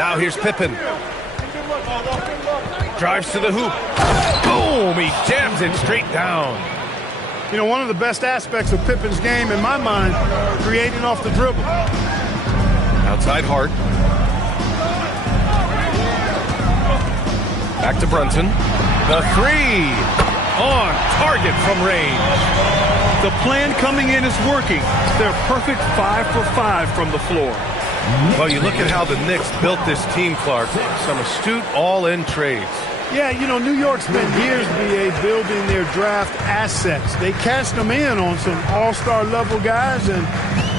Now here's Pippen. Drives to the hoop. Boom! He jams it straight down. You know, one of the best aspects of Pippen's game, in my mind, creating off the dribble. Outside Hart. Back to Brunson. The three. On target from range. The plan coming in is working. They're perfect 5 for 5 from the floor. Well, you look at how the Knicks built this team, Clark. Some astute all-in trades. Yeah, you know, New York spent years, BA, building their draft assets. They cashed them in on some all-star level guys, and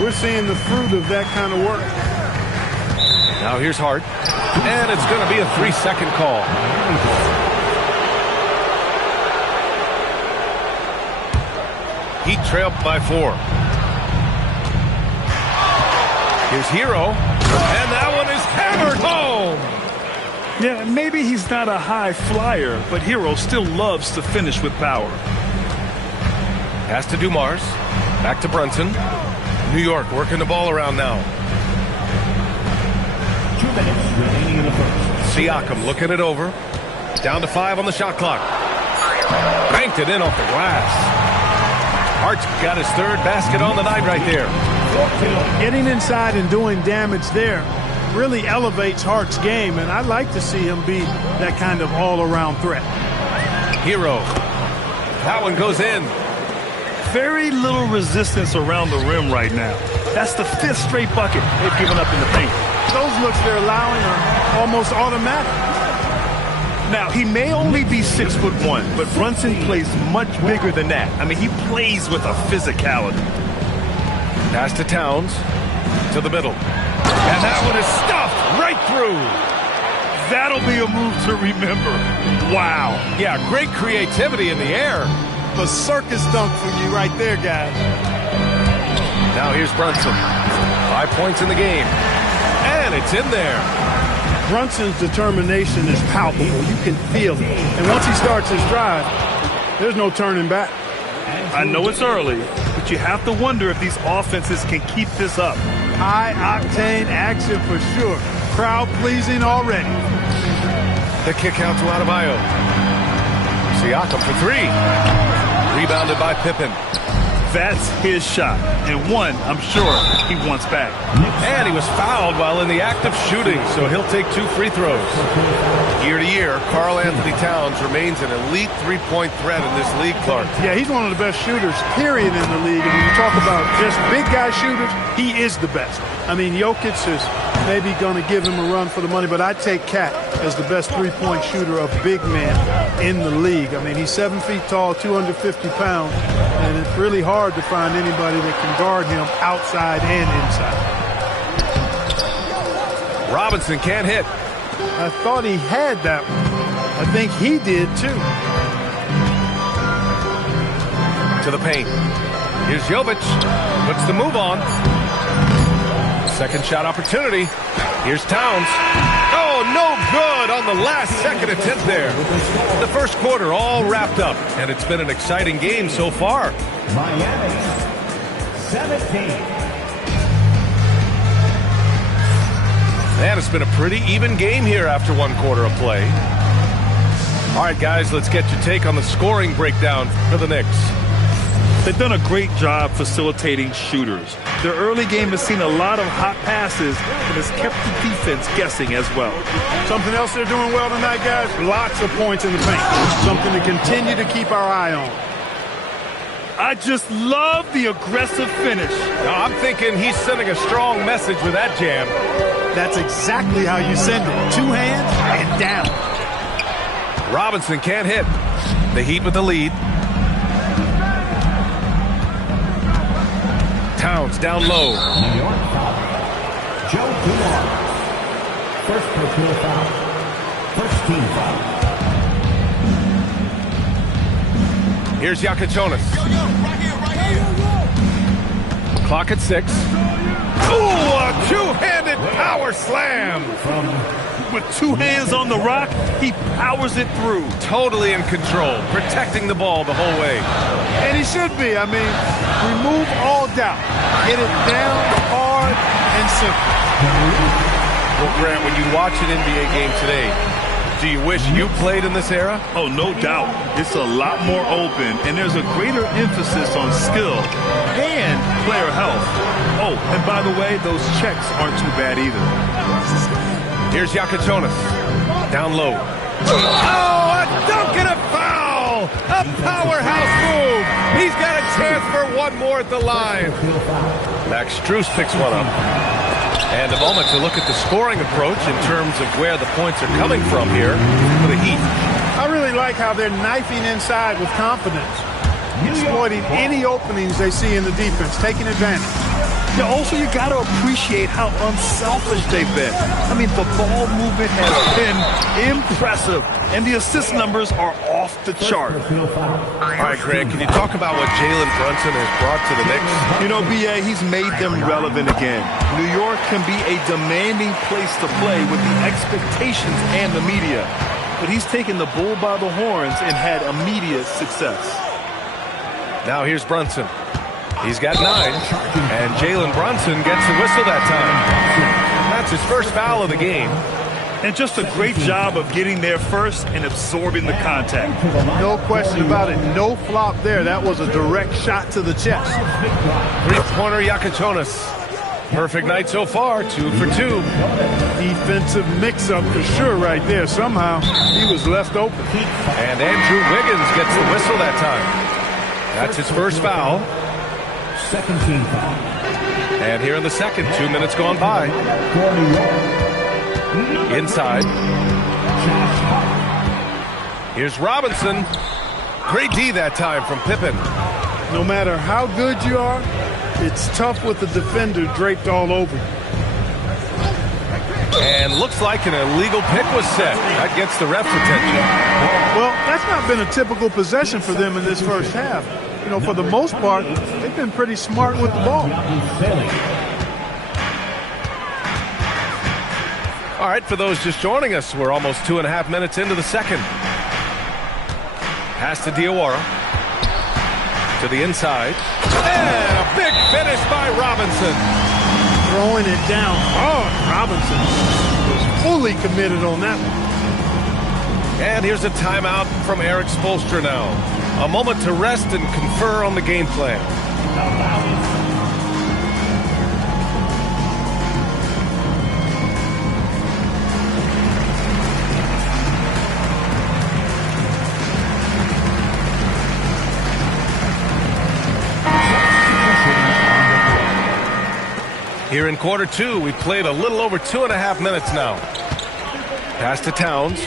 we're seeing the fruit of that kind of work. Now here's Hart, and it's going to be a 3-second call. Heat trailed by 4. Here's Hero, and that one is hammered home. Yeah, maybe he's not a high flyer, but Hero still loves to finish with power. Pass to Dumars. Back to Brunson. New York working the ball around now. 2 minutes remaining in the first. Siakam looking it over. Down to 5 on the shot clock. Banked it in off the glass. Hart's got his 3rd basket on the night right there. Getting inside and doing damage there really elevates Hart's game, and I'd like to see him be that kind of all-around threat. Hero. That one goes in. Very little resistance around the rim right now. That's the 5th straight bucket they've given up in the paint. Those looks they're allowing are almost automatic. Now, he may only be 6'1", but Brunson plays much bigger than that. I mean, he plays with a physicality. Pass to Towns. To the middle. And that one is stuffed right through. That'll be a move to remember. Wow. Yeah, great creativity in the air. The circus dunk for you right there, guys. Now here's Brunson. 5 points in the game. And it's in there. Brunson's determination is palpable. You can feel it. And once he starts his drive, there's no turning back. I know it's early, but you have to wonder if these offenses can keep this up. High-octane action for sure. Crowd-pleasing already. The kick out to Adebayo. Siakam for 3. Rebounded by Pippen. That's his shot, and one I'm sure he wants back. And he was fouled while in the act of shooting, so he'll take 2 free throws. Year to year, Karl Anthony Towns remains an elite three-point threat in this league, Clark. Yeah, he's one of the best shooters, period, in the league. And when you talk about just big guy shooters, he is the best. I mean, Jokic is maybe going to give him a run for the money, but I take Cat as the best three-point shooter of big men in the league. I mean, he's 7 feet tall, 250 pounds, and it's really hard to find anybody that can guard him outside and inside. Robinson can't hit. I thought he had that one. I think he did, too. To the paint. Here's Jovic. Puts the move on. Second shot opportunity. Here's Towns. Oh, no good on the last second attempt there. The first quarter all wrapped up, and it's been an exciting game so far. Miami, 17. Man, it's been a pretty even game here after 1 quarter of play. All right, guys, let's get your take on the scoring breakdown for the Knicks. They've done a great job facilitating shooters. Their early game has seen a lot of hot passes and has kept the defense guessing as well. Something else they're doing well tonight, guys, lots of points in the paint. Something to continue to keep our eye on. I just love the aggressive finish. Now, I'm thinking he's sending a strong message with that jam. That's exactly how you send it. 2 hands and down. Robinson can't hit. The Heat with the lead. Towns down low. New York foul. Joe Dumars. First personal foul. First team foul. Here's Jokic. Clock at 6. Ooh, a two-handed power slam. With 2 hands on the rock, he powers it through. Totally in control, protecting the ball the whole way. And he should be. I mean, remove all doubt. Get it down hard and simple. Well, Grant, when you watch an NBA game today, do you wish you played in this era? Oh, no doubt. It's a lot more open, and there's a greater emphasis on skill and player health. Oh, and by the way, those checks aren't too bad either. Here's Yakachonis. Down low. Oh, a dunk and a foul! A powerhouse move! He's got a chance for one more at the line. Max Strus picks one up. And a moment to look at the scoring approach in terms of where the points are coming from here for the Heat. I really like how they're knifing inside with confidence, exploiting any openings they see in the defense, taking advantage. Yeah, also, you got to appreciate how unselfish they've been. I mean, the ball movement has been impressive, and the assist numbers are off the chart. All right, Greg, can you talk about what Jalen Brunson has brought to the Knicks? You know, B.A., he's made them relevant again. New York can be a demanding place to play with the expectations and the media. But he's taken the bull by the horns and had immediate success. Now here's Brunson. He's got 9, and Jalen Brunson gets the whistle that time. That's his first foul of the game. And just a great job of getting there first and absorbing the contact. No question about it. No flop there. That was a direct shot to the chest. Three-pointer Yakachonis. Perfect night so far, 2 for 2. Defensive mix-up for sure right there. Somehow he was left open. And Andrew Wiggins gets the whistle that time. That's his first foul. Second team foul. And here in the second, 2 minutes gone by. Inside. Here's Robinson. Great D that time from Pippen. No matter how good you are, it's tough with the defender draped all over you. And looks like an illegal pick was set. That gets the ref's attention. Well, that's not been a typical possession for them in this first half. You know, for the most part, they've been pretty smart with the ball. All right, for those just joining us, we're almost 2.5 minutes into the second. Pass to Diawara. To the inside. And a big finish by Robinson. Throwing it down hard. Robinson was fully committed on that one. And here's a timeout from Eric Spoelstra now. A moment to rest and confer on the game plan. Here in quarter 2, we played a little over 2.5 minutes now. Pass to Towns.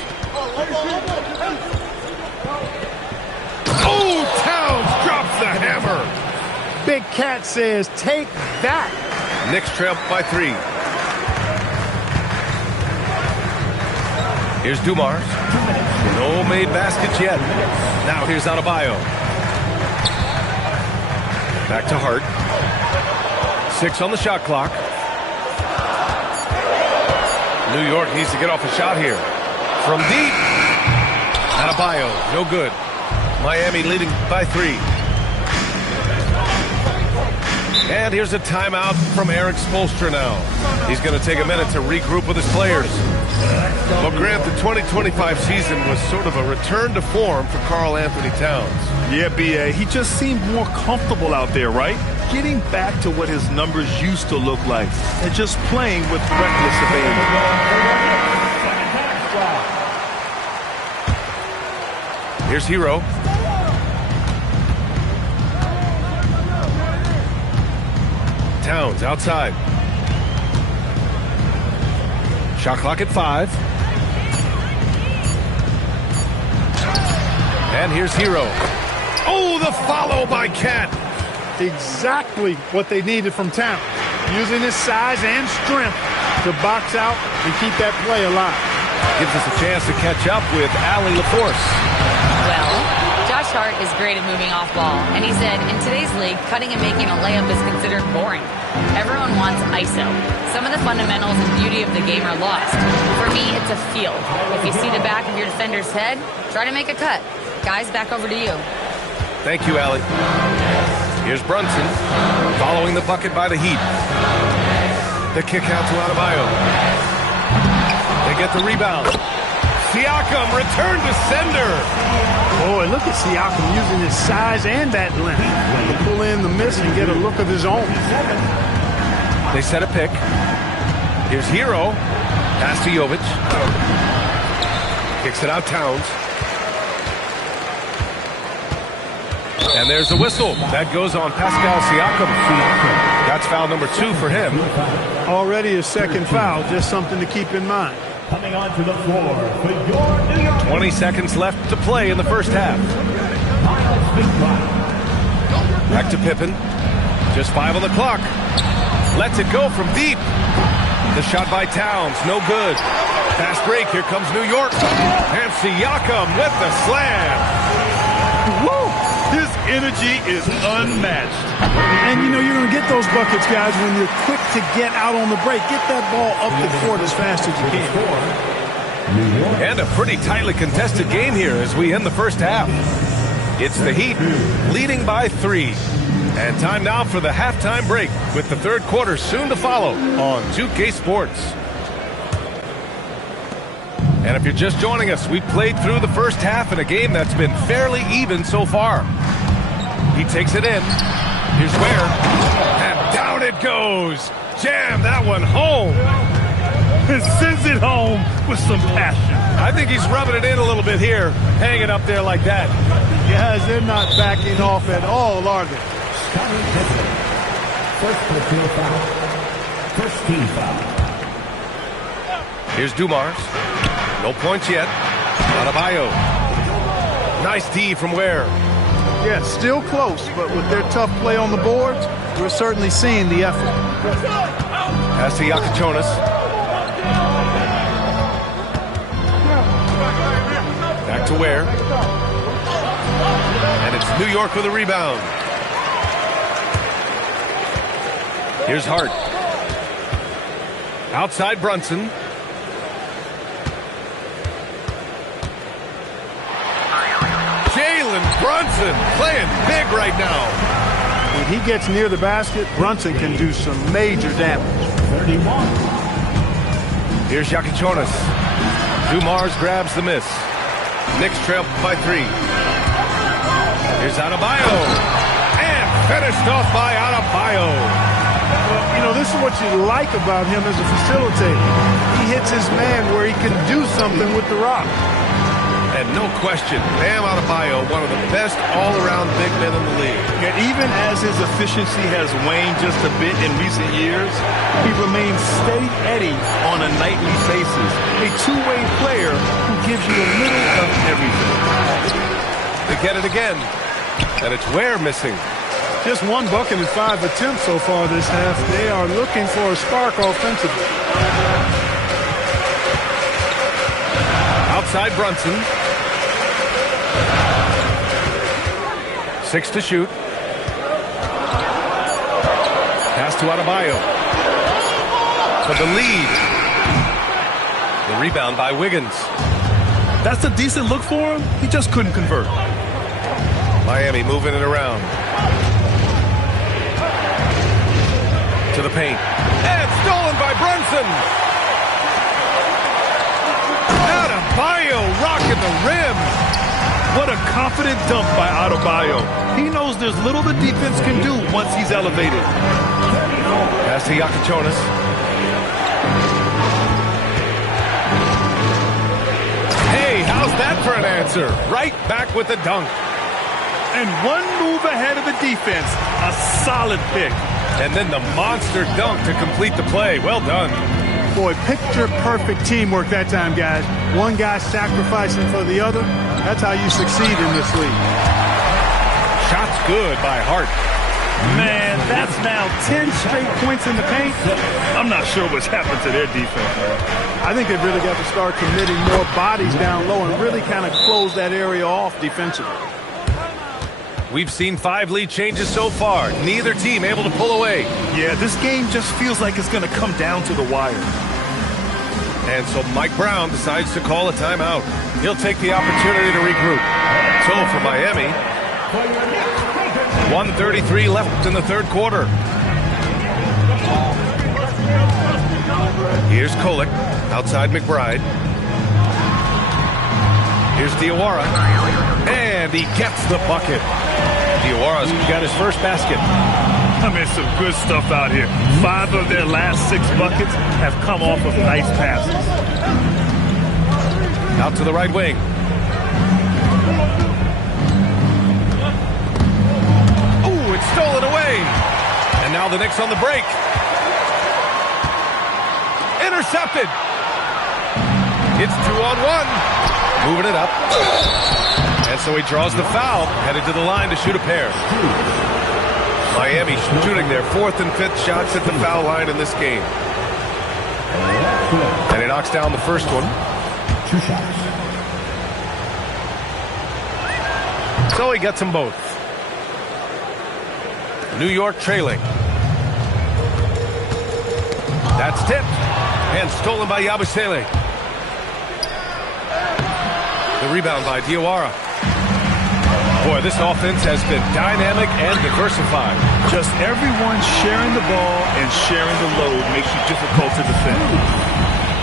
Oh, Towns drops the hammer. Big Cat says, take that. Knicks trail by 3. Here's Dumars. No made baskets yet. Now here's Adebayo. Back to Hart. 6 on the shot clock. New York needs to get off a shot here. From deep. Adebayo, no good. Miami leading by 3. And here's a timeout from Eric Spoelstra now. He's going to take a minute to regroup with his players. Well, Grant, the 2025 season was sort of a return to form for Karl Anthony Towns. Yeah, B.A., he just seemed more comfortable out there, right? Getting back to what his numbers used to look like and just playing with reckless abandon. Here's Hero. Towns outside. Shot clock at 5. And here's Hero. Oh, the follow by Cat. Exactly what they needed from Towns. Using his size and strength to box out and keep that play alive. Gives us a chance to catch up with Allie LaForce. Well, Josh Hart is great at moving off ball, and he said, in today's league, cutting and making a layup is considered boring. Everyone wants ISO. Some of the fundamentals and beauty of the game are lost. For me, it's a feel. If you see the back of your defender's head, try to make a cut. Guys, back over to you. Thank you, Allie. Here's Brunson, following the bucket by the Heat. The kick out to Adebayo. They get the rebound. Siakam return to sender. Boy, look at Siakam using his size and that length to pull in the miss and get a look of his own. They set a pick. Here's Hero. Pass to Jovic. Kicks it out Towns. And there's a whistle. That goes on Pascal Siakam. That's foul number 2 for him. Already his second foul, just something to keep in mind. Coming onto the floor for your New York 20 seconds left to play in the first half. Back to Pippen. Just 5 on the clock. Lets it go from deep. The shot by Towns, no good. Fast break, here comes New York. And Siakam with the slam. Woo! His energy is unmatched. And, you know, you're going to get those buckets, guys, when you're quick to get out on the break. Get that ball up the court as fast as you can. And a pretty tightly contested game here as we end the first half. It's the Heat leading by 3. And time now for the halftime break with the third quarter soon to follow on 2K Sports. And if you're just joining us, we've played through the first half in a game that's been fairly even so far. He takes it in. Here's Ware. And down it goes. Jam that one home. And sends it home with some passion. I think he's rubbing it in a little bit here, hanging up there like that. Guys, they're not backing off at all, are they? First personal foul. First team foul. Here's Dumars. No points yet. Adebayo. Nice D from Ware. Yeah, still close, but with their tough play on the boards, we're certainly seeing the effort. Pass to Iacochonis. Back to Ware. And it's New York with a rebound. Here's Hart. Outside Brunson. Jalen Brunson playing big right now. When he gets near the basket, Brunson can do some major damage. 31. Here's Iacochonis. Dumars grabs the miss. Knicks trail by 3. Here's Adebayo. And finished off by Adebayo. Well, you know, this is what you like about him as a facilitator. He hits his man where he can do something with the rock. And no question, Bam Adebayo, one of the best all-around big men in the league. And even as his efficiency has waned just a bit in recent years, he remains steady Eddie on a nightly basis. A two-way player who gives you a little of everything. They get it again. And it's Ware missing. Just 1 bucket and 5 attempts so far this half. They are looking for a spark offensively. Outside Brunson. 6 to shoot. Pass to Adebayo. For the lead. The rebound by Wiggins. That's a decent look for him. He just couldn't convert. Miami moving it around. To the paint. And stolen by Brunson. Adebayo rocking the rim. What a confident dunk by Adebayo. He knows there's little the defense can do once he's elevated. Pass to Iacochonis. Hey, how's that for an answer? Right back with the dunk. And 1 move ahead of the defense. A solid pick. And then the monster dunk to complete the play. Well done. Boy, picture-perfect teamwork that time, guys. One guy sacrificing for the other. That's how you succeed in this league. Shots good by Hart. Man, that's now 10 straight points in the paint. I'm not sure what's happened to their defense, man. I think they've really got to start committing more bodies down low and really kind of close that area off defensively. We've seen 5 lead changes so far. Neither team able to pull away. Yeah, this game just feels like it's going to come down to the wire. And so Mike Brown decides to call a timeout. He'll take the opportunity to regroup. So for Miami, 1:33 left in the third quarter. Here's Here's Kolek, outside McBride. Here's Diawara, and he gets the bucket. Diawara's got his first basket. I mean, some good stuff out here. 5 of their last 6 buckets have come off of nice passes. Out to the right wing. Ooh, it's stolen away. And now the Knicks on the break. Intercepted. It's 2-on-1. Moving it up. And so he draws the foul, headed to the line to shoot a pair. Miami shooting their 4th and 5th shots at the foul line in this game. And he knocks down the first one. 2 shots. So he gets them both. New York trailing. That's tipped. And stolen by Yabusele. The rebound by Diawara. Boy, this offense has been dynamic and diversified. Just everyone sharing the ball and sharing the load makes you difficult to defend.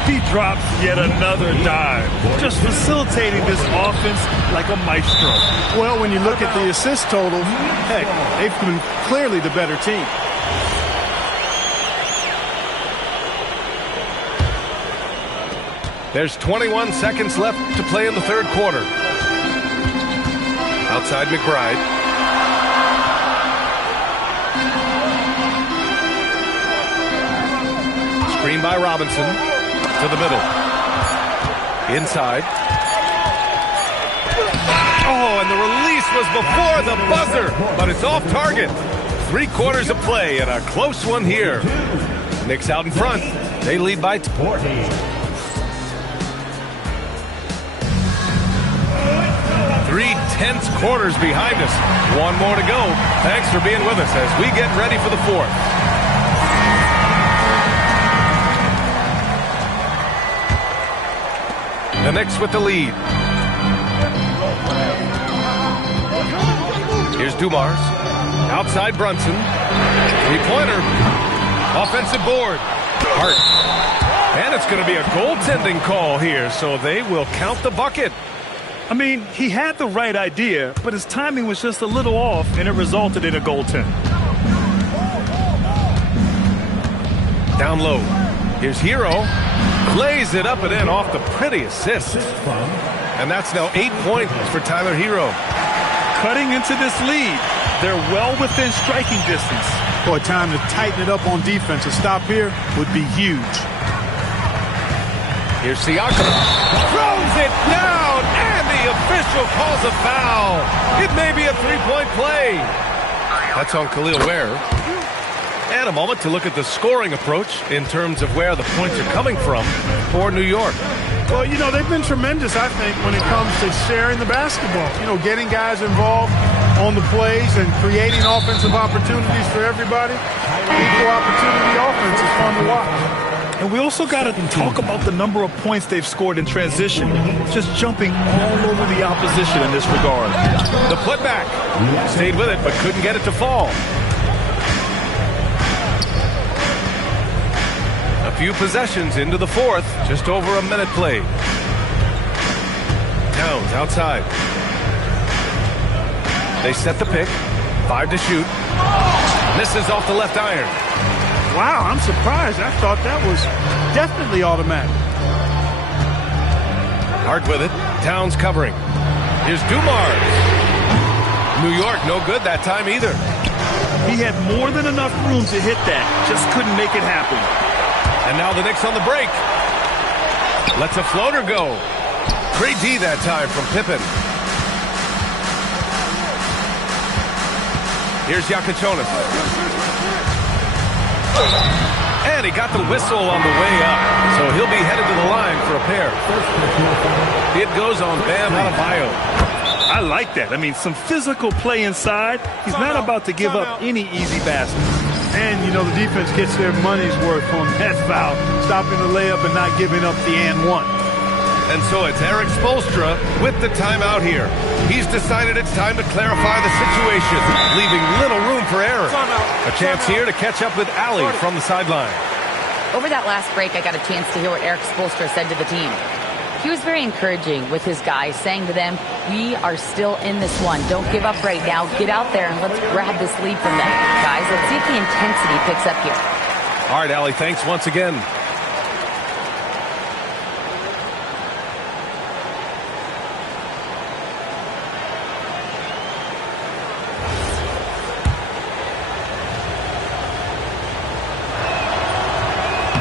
He drops yet another dive, just facilitating this offense like a maestro. Well, when you look at the assist total, heck, they've been clearly the better team. There's 21 seconds left to play in the third quarter. Outside McBride. Screen by Robinson. To the middle. Inside. Oh, and the release was before the buzzer, but it's off target. 3 quarters of play and a close one here. Knicks out in front. They lead by 14. 3 tense quarters behind us. 1 more to go. Thanks for being with us as we get ready for the 4th. The Knicks with the lead. Here's Dumars. Outside Brunson. 3-pointer. Offensive board. Hart. And it's going to be a goaltending call here, so they will count the bucket. I mean, he had the right idea, but his timing was just a little off, and it resulted in a goaltend. Down low. Here's Hero. Lays it up and in off the pretty assist. And that's now 8 points for Tyler Hero. Cutting into this lead. They're well within striking distance. Boy, time to tighten it up on defense. A stop here would be huge. Here's Siakam. Throws it down, and the official calls a foul. It may be a 3-point play. That's on Khalil Ware. And a moment to look at the scoring approach in terms of where the points are coming from for New York. Well, you know, they've been tremendous, I think, when it comes to sharing the basketball. You know, getting guys involved on the plays and creating offensive opportunities for everybody. Equal opportunity offense is fun to watch. And we also got to talk about the number of points they've scored in transition. Just jumping all over the opposition in this regard. The putback. Stayed with it, but couldn't get it to fall. A few possessions into the 4th. Just over a minute played. Towns outside. They set the pick. 5 to shoot. Misses off the left iron. Wow, I'm surprised. I thought that was definitely automatic. Hart with it. Towns covering. Here's Dumars. New York, no good that time either. He had more than enough room to hit that. Just couldn't make it happen. And now the Knicks on the break. Lets a floater go. Great D that time from Pippen. Here's Yakichonis. And he got the whistle on the way up. So he'll be headed to the line for a pair. It goes on Bam Adebayo. I like that. I mean, some physical play inside. He's not about to give up any easy baskets. And, you know, the defense gets their money's worth on that foul. Stopping the layup and not giving up the and one. And so it's Eric Spoelstra with the timeout here. He's decided it's time to clarify the situation, leaving little room for error. A chance here to catch up with Ali from the sideline. Over that last break, I got a chance to hear what Eric Spoelstra said to the team. He was very encouraging with his guys, saying to them, we are still in this one. Don't give up right now. Get out there and let's grab this lead from them. Guys, let's see if the intensity picks up here. All right, Allie, thanks once again.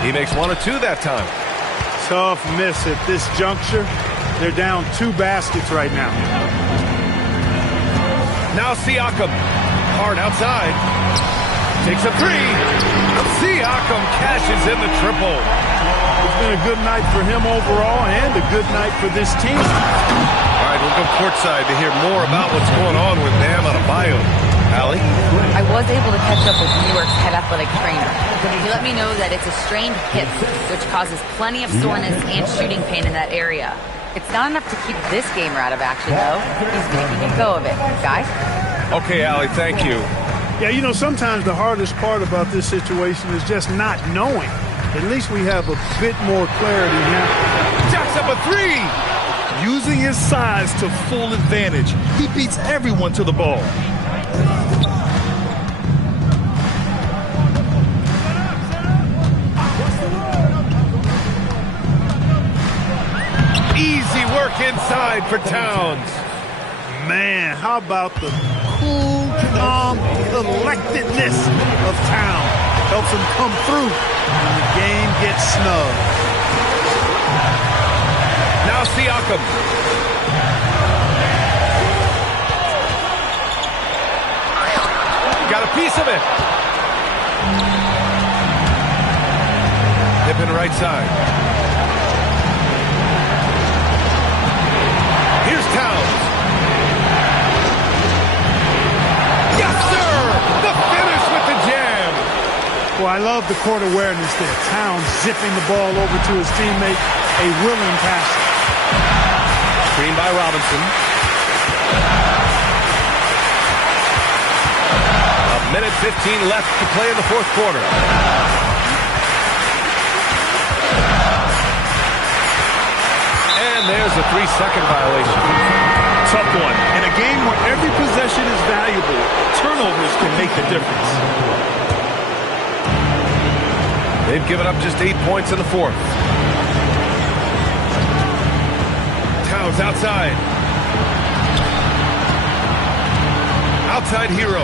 He makes 1 or 2 that time. Tough miss at this juncture. They're down 2 baskets right now. Now Siakam. Hard outside. Takes a 3. Siakam cashes in the triple. It's been a good night for him overall and a good night for this team. All right, we'll go courtside to hear more about what's going on with Bam Adebayo. Allie? I was able to catch up with New York's head athletic trainer. He let me know that it's a strained hip, which causes plenty of soreness and shooting pain in that area. It's not enough to keep this gamer out of action, though. He's making a go of it. Guys? Okay, Allie, thank you. Yeah, you know, sometimes the hardest part about this situation is just not knowing. At least we have a bit more clarity now. Jacks up a 3! Using his size to full advantage, he beats everyone to the ball. Easy work inside for Towns. Man, how about the cool, calm collectedness of Town? Helps him come through when the game gets snug. Now Siakam. Got a piece of it. Hip in right side. Here's Towns. Yes, sir! The finish with the jam. Well, I love the court awareness there. Towns zipping the ball over to his teammate, a willing passer. Screen by Robinson. A minute 15 left to play in the fourth quarter. And there's a 3-second violation. Tough one. In a game where every possession is valuable, turnovers can make the difference. They've given up just 8 points in the fourth. Towns outside. Outside Hero.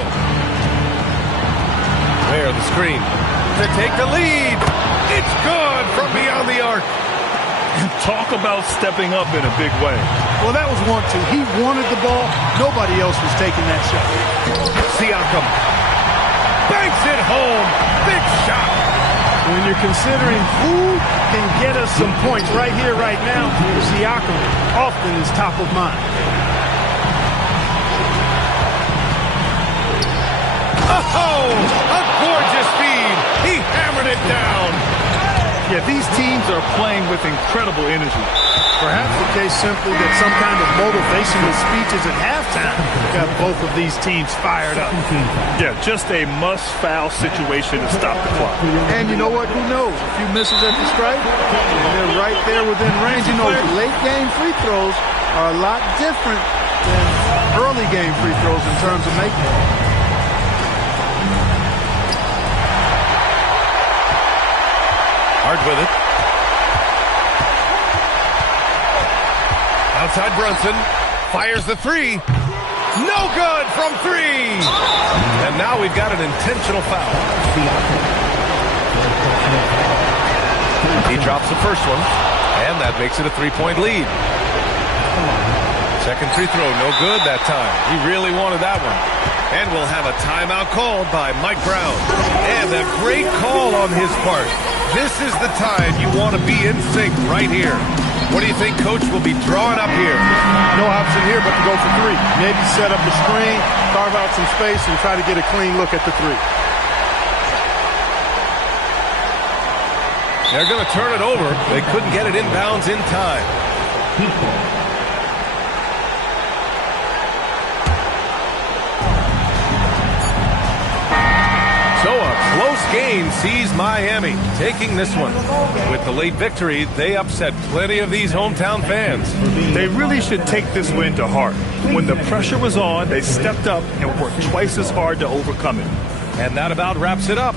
There, the screen. To take the lead. It's good from beyond the arc. Talk about stepping up in a big way. Well, that was 1-2. He wanted the ball. Nobody else was taking that shot. Siakam. Banks it home. Big shot. When you're considering who can get us some points right here, right now, Siakam often is top of mind. Oh, a gorgeous feed. He hammered it down. Yeah, these teams are playing with incredible energy. Perhaps the case simply that some kind of motivational speeches at halftime got both of these teams fired up. Yeah, just a must-foul situation to stop the clock. And you know what? Who knows? A few misses at the stripe, and they're right there within range. You know, late-game free throws are a lot different than early-game free throws in terms of making them. Hard with it. Outside Brunson. Fires the 3. No good from 3. And now we've got an intentional foul. He drops the first one. And that makes it a 3-point lead. Second free throw, no good that time. He really wanted that one. And we'll have a timeout called by Mike Brown. And a great call on his part. This is the time you want to be in sync right here. What do you think Coach will be drawing up here? No option here but to go for 3. Maybe set up a screen, carve out some space, and try to get a clean look at the 3. They're going to turn it over. They couldn't get it inbounds in time. So a close game sees Miami taking this one. With the late victory, they upset plenty of these hometown fans. They really should take this win to heart. When the pressure was on, they stepped up and worked twice as hard to overcome it. And that about wraps it up.